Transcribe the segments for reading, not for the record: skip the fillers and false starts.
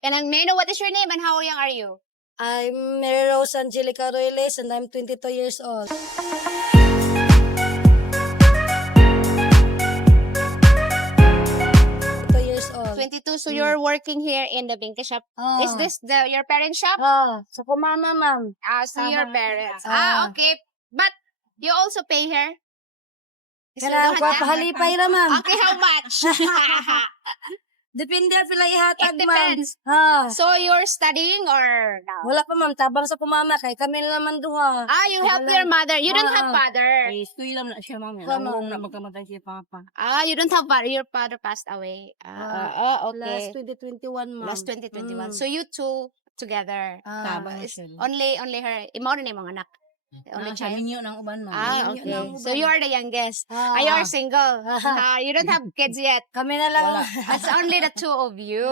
May I know what is your name and how young are you? I'm Mary Rose Angelica Royles and I'm 22 years old. 22 years old. 22, so you're working here in the Binke shop. Is this your parents' shop? Sa kumama, ma'am. So your parents. Ah. Okay. But you also pay her? Kana pahalipay ra, ma'am. Okay, how much? Depende pila ihatag, It ma'am. depends. Ha. So you're studying or no? Wala pa, ma'am. Tabang sa kumama kay kami naman duha. You help your mother. You don't have father. Ay, school lang na siya, ma'am. Ma'am. Nangurong na magkamatay si Papa. You don't have father. Your father passed away. Last Okay. 2021, ma'am. Last 2021. So you two together. Taba It's siya. only her. Imo na mga anak. Only Sa child. minyo ng uban, ma'am. Minyo Okay. ng So uban. you are the youngest. You're single. You don't have kids yet. Kami na lang. Wala. It's only the two of you.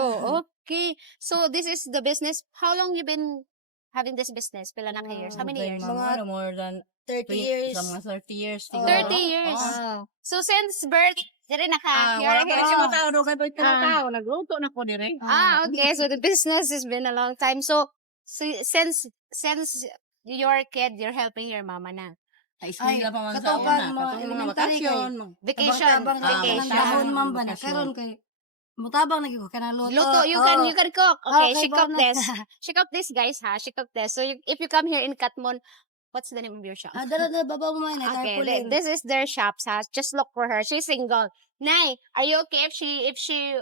Okay. So this is the business. How long you been having this business? Pila na ka years? How many years? Mga More than 30 years. Sa mga 30 years. Oh. 30 years. So since birth, dire na ka. You're Wala here. ka siya matao. Doon kayo tao. Nagluto na ko dire. Okay. So the business has been a long time. So since you're a kid, you're helping your mama na. Ay, school lang pa man sa katong una. mga Katong mga elementary bakasyon. Vacation. Tabang Vacation. dahon, ma'am ba na. Vacation. Karon kay mutabang lagi ko kana luto. Luto, you can cook. Okay, Okay, she cooked bonus. this. She cooked this, guys, ha? She cooked this. So if you come here in Katmon, what's the name of your shop? Dala babaw mo na Okay, tarpaulin. this is their shops, ha? Just look for her. She's single. Nay, are you okay if she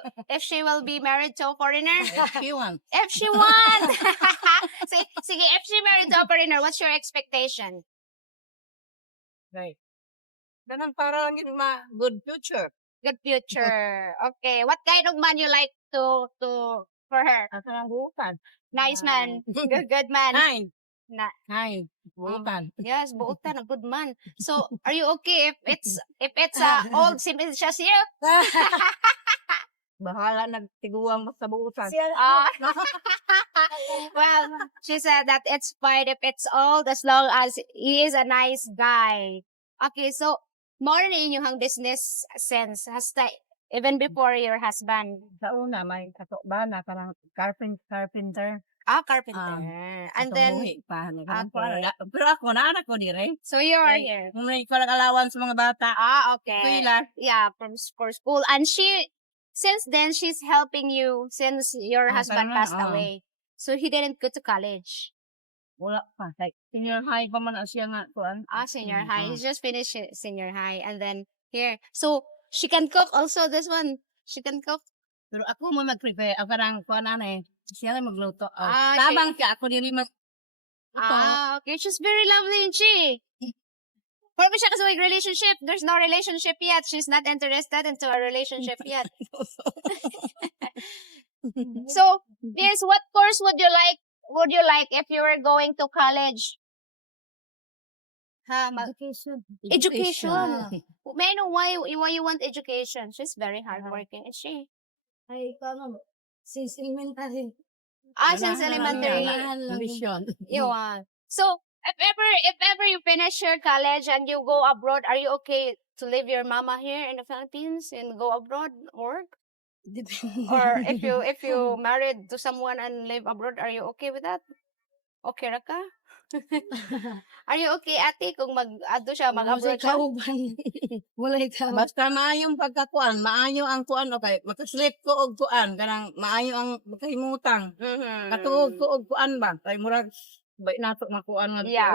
will be married to a foreigner? She wants. If she wants. Sige, if she married to a foreigner, what's your expectation? Right. Ganun para lang yun good future. Good future. Okay, what kind of man you like to for her? Asa lang buutan. Nice man. Good man. Nine. Na, Nine. Buutan. yes, buutan, a good man. So, are you okay if it's old siya siya? Bahala nagtiguang sa buutan. Well, she said that it's fine if it's old as long as he is a nice guy. Okay, so more na inyong business sense hasta even before your husband. Sa una, may katokbana, parang carpenter. Carpenter. And then, Buhi pa. Okay. Pero ako, naanak ko dire. so you are here. Kung may parang allowance sa mga bata. Okay. Kuila. Yeah, for school. And since then, she's helping you since your husband parang, passed away. So he didn't go to college. Wala pa. Like, senior high pa man siya nga. Kuan. Senior high. He just finished senior high. And then here. So she can cook also this one. She can cook. Pero ako mo mag-prepare. Ako parang kuan na siya lang magluto. Okay. Tabang siya. Ako dili mag... Okay. She's very lovely, and she. Pero siya kasi may relationship. There's no relationship yet. She's not interested into a relationship yet. So, yes, what course would you like? Would you like if you were going to college? Education. Education. May I know why you want education? She's very hardworking. Is she? Ay, paano? Since elementary. Since elementary. Vision. You want. So, if ever you finish your college and you go abroad, are you okay to leave your mama here in the Philippines and go abroad work? Or if you married to someone and live abroad, are you okay with that? Okay ra ka? Are you okay, ate, kung mag-ado siya, mag-abroad siya? Wala ikaw. Basta maayong pagkakuan, maayo ang kuan okay. Makaslip ko og kuan kanang maayo ang makahimutang. Katuog ko og kuan ba? Kay murag bay nato makuan nga. Yeah.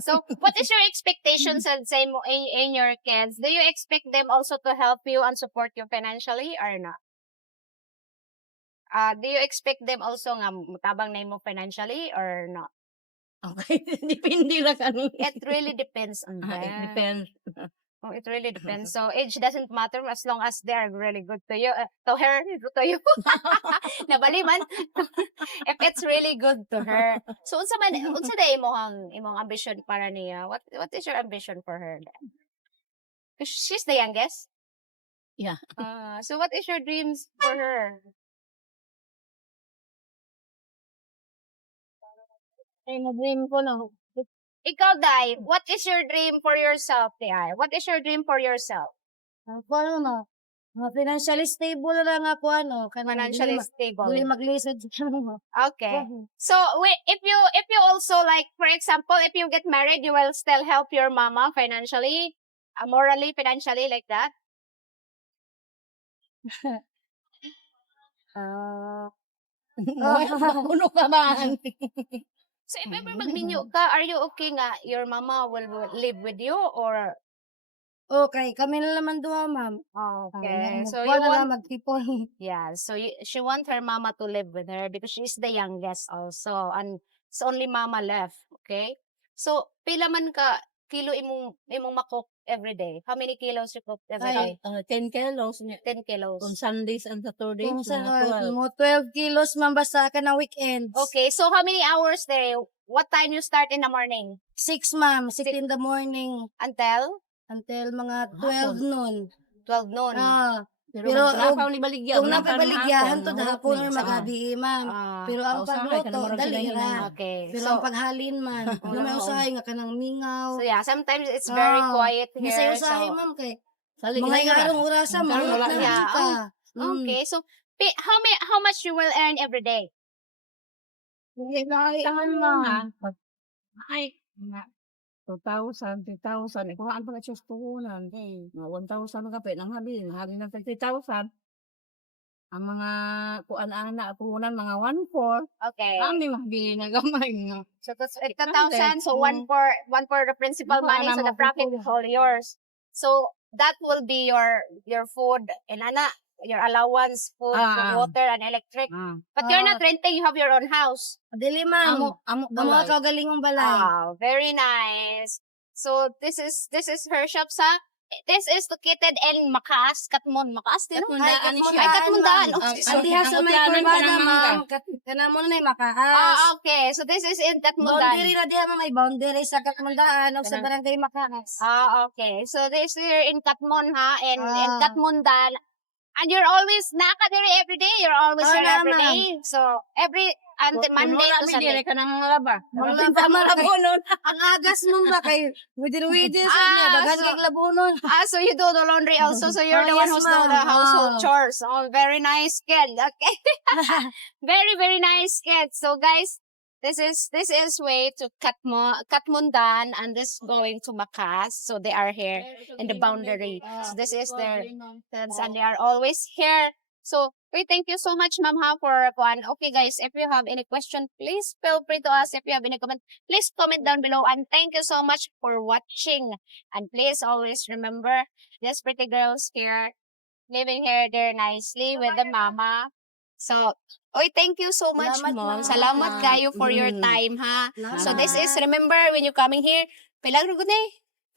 So, what is your expectations and say mo in your kids? Do you expect them also to help you and support you financially or not? Do you expect them also nga mutabang na mo financially or not? Okay, depende lang ano. It really depends on them. It depends. Oh, it really depends. So age doesn't matter as long as they're really good to you. To her, to you. Nabaliman. If it's really good to her. So unsa day imong ambition para niya? What is your ambition for her? She's the youngest. Yeah. So what is your dreams for her? Ay, na-dream ko na. Ikaw, Dai, what is your dream for yourself, Dai? What is your dream for yourself? Paano na? Financially stable lang ako Financially stable. Dili maglisod. Okay. So if you also like, for example, if you get married, you will still help your mama financially, morally, financially, like that. Puno ka man. So if ever magninyo ka, are you okay nga your mama will live with you or Okay, kami na naman duha, ma'am. okay? So Wala you na want magtipon. yeah, so she want her mama to live with her because she's the youngest also and it's only mama left, okay? So pila man ka kilo imong makok every day? How many kilos you cook every day? 10 kilos niya. 10 kilos. On Sundays and Saturdays, Kung sa mga 12. mo 12 kilos man basta ka na weekends. Okay, so how many hours there? What time you start in the morning? 6, ma'am. 6 in the morning Until mga Hapon. 12 noon. 12 noon. Pero Pero, napaw ni baligya. Kung napabaligyahan to dahapon or mga magabi, ma'am. Pero ang pagluto, dali ra. Okay. Pero ang paghalin man, yung may usahay nga kanang mingaw. So yeah, sometimes it's very quiet here. Masay usahay, So, ma'am, kay Salig mga iharong orasa, Mga mga wala na na. ka. okay, so how much you will earn every day? Ay, 2,000, 3,000. Ikuhaan pa na siya sa tuhunan. Mga 1,000 ka pa. Nang halin na 3,000. Ang mga kuan-ana tuhunan, mga 1,400. Okay. Kami mabili na gamay nga. So that's 8,000. So one for the principal Ano, money, alam so mo, the profit is all yours. So that will be your food and your allowance, food, water, and electric. But you're not renting, you have your own house. Dili, ma'am. Amo Mga kaugalingong balay. Wow, very nice. So this is her shop sa. This is located in Makaas, Katmon. Makaas din, no? Katmundaan siya. Ay, Katmundaan. Oh, Ang diha sa may kurbada, ma'am. Kanamon na makaas. okay. So this is in Boundary Katmundan. na diha, ma'am. May boundary sa Katmundaan o sa barangay Makaas. Okay. So this here in Katmon, ha? In Ah. Katmundan. And you're always nakadiri every day. You're always here every ma'am. day. So until Monday to Sunday. ka nang laba. Wala pa Malabunon. Ang agas nun ba kay within Ah, dagan so- kay labunon. So you do the laundry also. So you're Oh, the one yes, who's doing the ma'am. household Ah. chores. Oh, very nice kid. Okay. Very, very nice kid. So guys, this is way to Katmundan and this going to Makas. So they are here in the boundary. So this is their fence and they are always here. So thank you so much, ma'am, ha, for one. Okay, guys, if you have any question, please feel free to ask. If you have any comment, please comment down below. And thank you so much for watching. And please always remember, these pretty girls here, living here there nicely with the mama. So, thank you so much, Salamat, mom. ma'am. Salamat kayo for your time, ha. Salamat. So this is, remember, when you coming here, pilang rugod na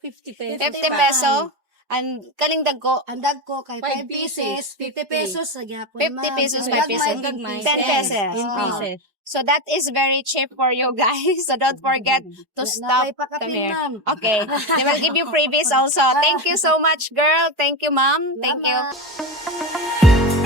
50 pesos. 50 peso. And kaling dagko, Ang dag ko kay 5 5 pieces, 50 pesos sa gyapon. 50 pesos, Ang 5 gagmay, pesos. 10 10 pesos. 10 Oh. pieces. So that is very cheap for you guys. So don't forget to stop. Nakay pakapin, here. ma'am. Okay. They will give you freebies also. Thank you so much, girl. Thank you, mom. Thank you. Salamat.